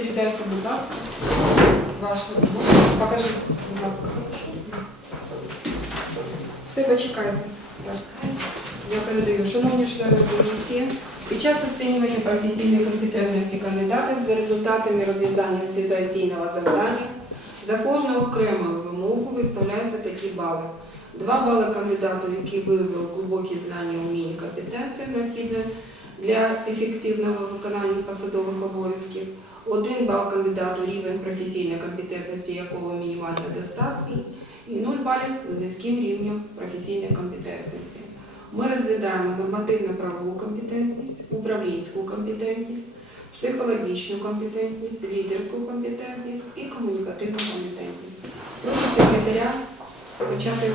Передайте, будь ласка. Ваш ноутбук. Покажіть, будь ласка. Все, почекайте. Я передаю, шановні члени комісії, під час оцінювання професійної компетентності кандидатів за результатами розв'язання ситуаційного завдання за кожну окрему вимогу виставляються такі бали. Два бали кандидату, який виявив глибокі знання, уміння, компетенції, необхідні для ефективного виконання посадових обов'язків. Один бал кандидату рівень професійної компетентності, якого мінімально достатній, і 0 балів з низьким рівнем професійної компетентності. Ми розглядаємо нормативно-правову компетентність, управлінську компетентність, психологічну компетентність, лідерську компетентність і комунікативну компетентність. Прошу секретаря почати.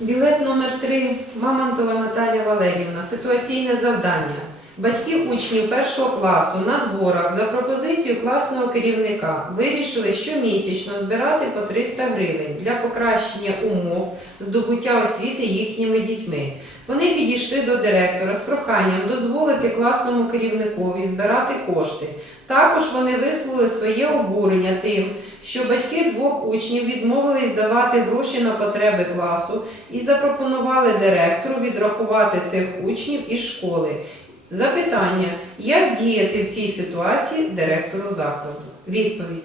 Білет номер 3 Мамонтова Наталія Валерівна. Ситуаційне завдання. Батьки учнів першого класу на зборах за пропозицією класного керівника вирішили щомісячно збирати по 300 гривень для покращення умов здобуття освіти їхніми дітьми. Вони підійшли до директора з проханням дозволити класному керівникові збирати кошти. Також вони висловили своє обурення тим, що батьки двох учнів відмовились давати гроші на потреби класу і запропонували директору відрахувати цих учнів із школи. Запитання, як діяти в цій ситуації директору закладу? Відповідь.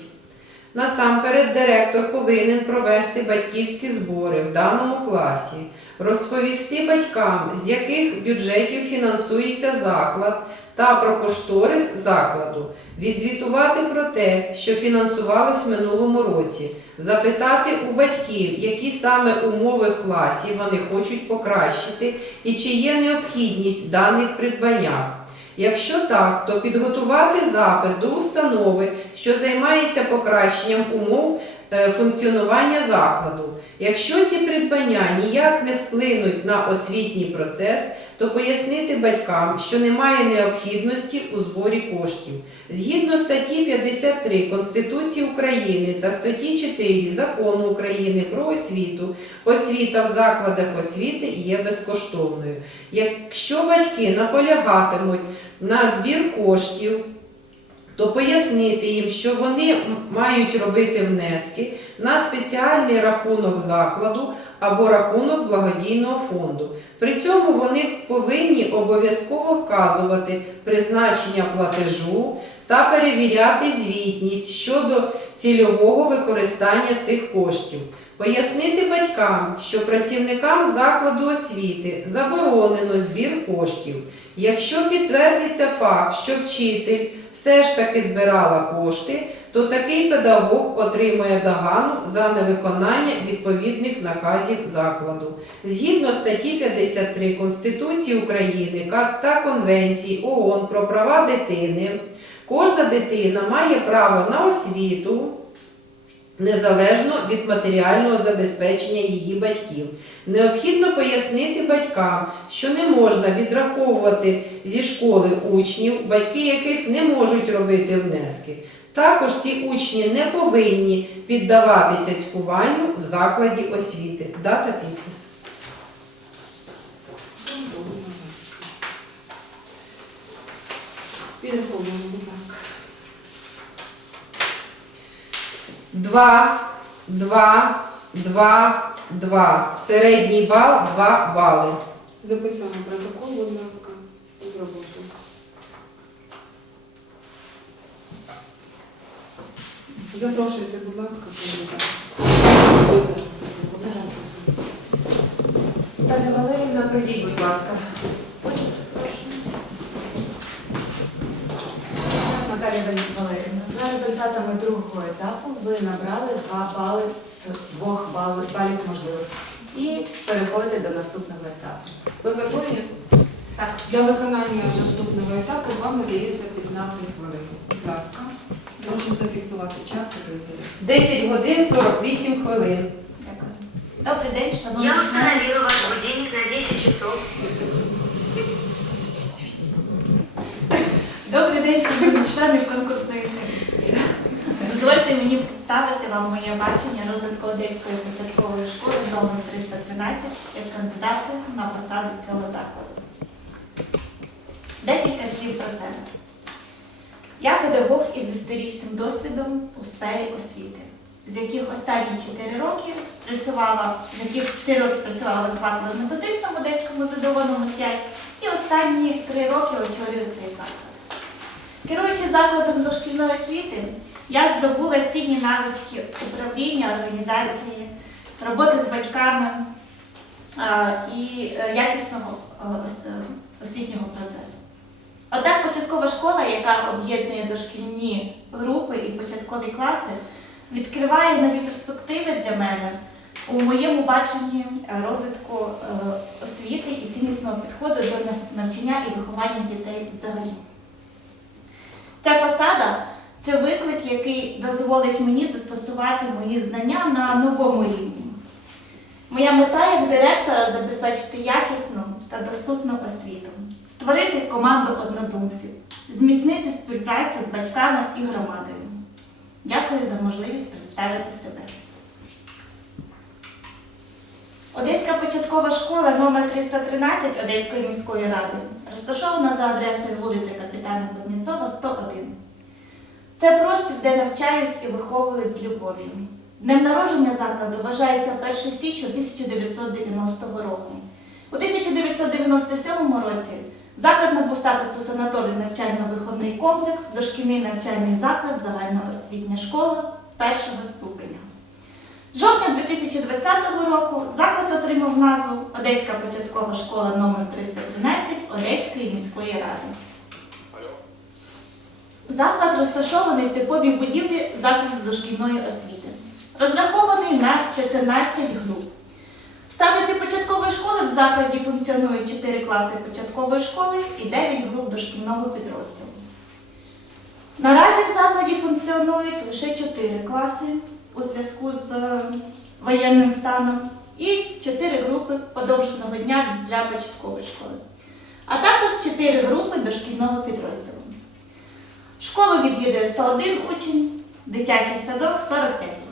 Насамперед, директор повинен провести батьківські збори в даному класі, розповісти батькам, з яких бюджетів фінансується заклад та про кошторис закладу, відзвітувати про те, що фінансувалось в минулому році, запитати у батьків, які саме умови в класі вони хочуть покращити і чи є необхідність даних придбаннях. Якщо так, то підготувати запит до установи, що займається покращенням умов е, функціонування закладу. Якщо ці придбання ніяк не вплинуть на освітній процес, то пояснити батькам, що немає необхідності у зборі коштів. Згідно статті 53 Конституції України та статті 4 Закону України про освіту, освіта в закладах освіти є безкоштовною. Якщо батьки наполягатимуть на збір коштів, то пояснити їм, що вони мають робити внески на спеціальний рахунок закладу або рахунок благодійного фонду. При цьому вони повинні обов'язково вказувати призначення платежу та перевіряти звітність щодо цільового використання цих коштів. Пояснити батькам, що працівникам закладу освіти заборонено збір коштів. Якщо підтвердиться факт, що вчитель все ж таки збирала кошти, то такий педагог отримує догану за невиконання відповідних наказів закладу. Згідно статті 53 Конституції України та Конвенції ООН про права дитини, кожна дитина має право на освіту. Незалежно від матеріального забезпечення її батьків, необхідно пояснити батькам, що не можна відраховувати зі школи учнів, батьки яких не можуть робити внески. Також ці учні не повинні піддаватися цькуванню в закладі освіти. Дата підпис. Підраховуємо, будь ласка. Два, два, два, два. Середній бал 2 бали. Записано протокол, будь ласка, під роботу. Запрошуйте, будь ласка. Наталя Валерівна, пройдіть, будь ласка. Наталія Валерівна, за результатами другого етапу ви набрали 2 бали з 2 балів, балів можливих і переходите до наступного етапу. Ви готові? Так. Для виконання наступного етапу вам надається 15 хвилин. Будь ласка, прошу зафіксувати час і вибір. 10 годин 48 хвилин. Добрий день, шановні. Я установила ваш будильник на 10 часов. Добрий день, шановні члени конкурсної комісії. Дозвольте мені представити вам моє бачення розвитку Одеської початкової школи номер 313 як кандидата на посаду цього закладу. Декілька слів про себе. Я педагог із 10-річним досвідом у сфері освіти, з яких останні 4 роки працювала, з яких 4 роки працювала вихователем методистом в Одеському ЗДО номер 5 і останні 3 роки очолюю цей заклад. Керуючи закладом дошкільної освіти, я здобула цінні навички управління, організації, роботи з батьками і е, якісного е, е, освітнього процесу. Однак початкова школа, яка об'єднує дошкільні групи і початкові класи, відкриває нові перспективи для мене у моєму баченні е, розвитку е, освіти і ціннісного підходу до навчання і виховання дітей взагалі. Ця посада це виклик, який дозволить мені застосувати мої знання на новому рівні. Моя мета як директора забезпечити якісну та доступну освіту, створити команду однодумців, зміцнити співпрацю з батьками і громадою. Дякую за можливість представити себе. Одеська початкова школа номер 313 Одеської міської ради розташована за адресою вулиця Капітана Кузнєцова, 101. Це простір, де навчають і виховують з любов'ю. Днем народження закладу вважається 1 січня 1990 року. У 1997 році заклад набув статусу санаторій навчально-виховний комплекс, дошкільний навчальний заклад, загальноосвітня школа першого ступеня. З жовтня 2020 року заклад отримав назву Одеська початкова школа номер 313 Одеської міської ради. Заклад розташований в типовій будівлі закладу дошкільної освіти. Розрахований на 14 груп. Статусі початкової школи в закладі функціонують 4 класи початкової школи і 9 груп дошкільного підрозділу. Наразі в закладі функціонують лише 4 класи у зв'язку з е, воєнним станом і 4 групи подовженого дня для початкової школи, а також 4 групи дошкільного підрозділу. Школу відвідує 101 учень, дитячий садок 45 вихованців.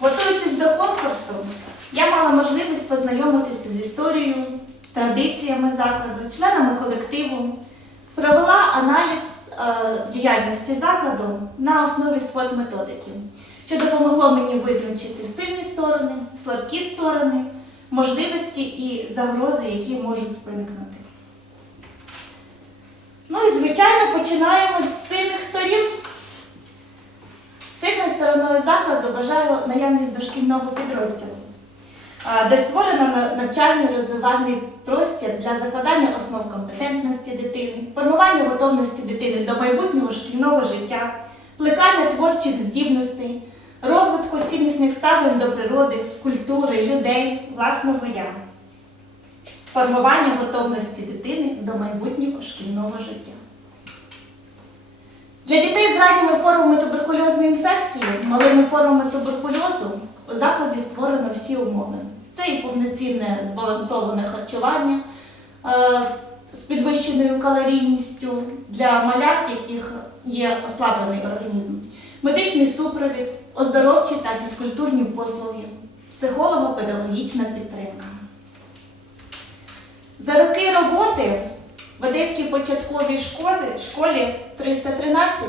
Готуючись до конкурсу, я мала можливість познайомитися з історією, традиціями закладу, членами колективу, провела аналіз е, діяльності закладу на основі свод методики, що допомогло мені визначити сильні сторони, слабкі сторони, можливості і загрози, які можуть виникнути. Ну і звичайно починаємо з сильних сторін. Сильною стороною закладу вважаю наявність дошкільного підрозділу, де створено навчальний розвивальний простір для закладання основ компетентності дитини, формування готовності дитини до майбутнього шкільного життя, плекання творчих здібностей, розвитку ціннісних ставлень до природи, культури, людей, власного я, формування готовності дитини до майбутнього шкільного життя. Для дітей з ранніми формами туберкульозної інфекції, малими формами туберкульозу у закладі створено всі умови. Це і повноцінне збалансоване харчування е, з підвищеною калорійністю для малят, яких є ослаблений організм, медичний супровід, оздоровчі та фізкультурні послуги, психолого-педагогічна підтримка. За роки роботи в Одеській початковій школі, школі 313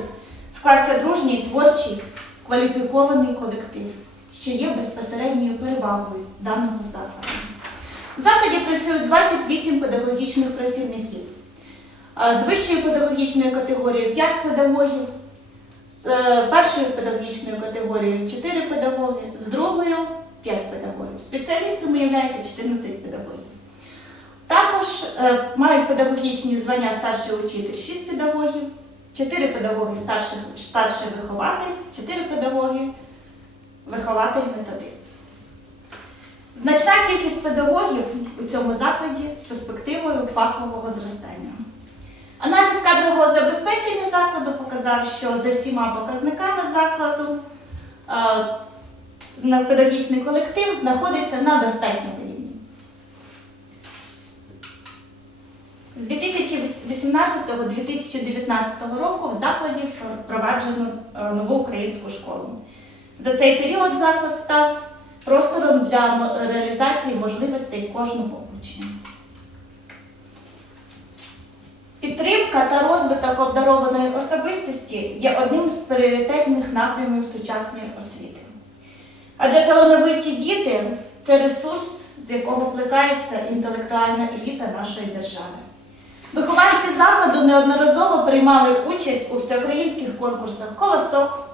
склався дружній творчий кваліфікований колектив, що є безпосередньою перевагою даного закладу. В закладі працюють 28 педагогічних працівників. З вищою педагогічною категорією 5 педагогів, з е, першою педагогічною категорією 4 педагоги, з другою 5 педагогів. Спеціалістами є 14 педагогів. Також е, мають педагогічні звання старший учитель 6 педагогів, 4 педагоги старший, старший вихователь, 4 педагоги вихователь-методист. Значна кількість педагогів у цьому закладі з перспективою фахового зростання. Аналіз кадрового забезпечення закладу показав, що за всіма показниками закладу е, педагогічний колектив знаходиться на достатньому рівні. З 2018-2019 року в закладі впроваджено е, нову українську школу. За цей період заклад став простором для реалізації можливостей кожного учня. Підтримка та розвиток обдарованої особистості є одним з пріоритетних напрямів сучасної освіти. Адже талановиті діти це ресурс, з якого плекається інтелектуальна еліта нашої держави. Вихованці закладу неодноразово приймали участь у всеукраїнських конкурсах Колосок,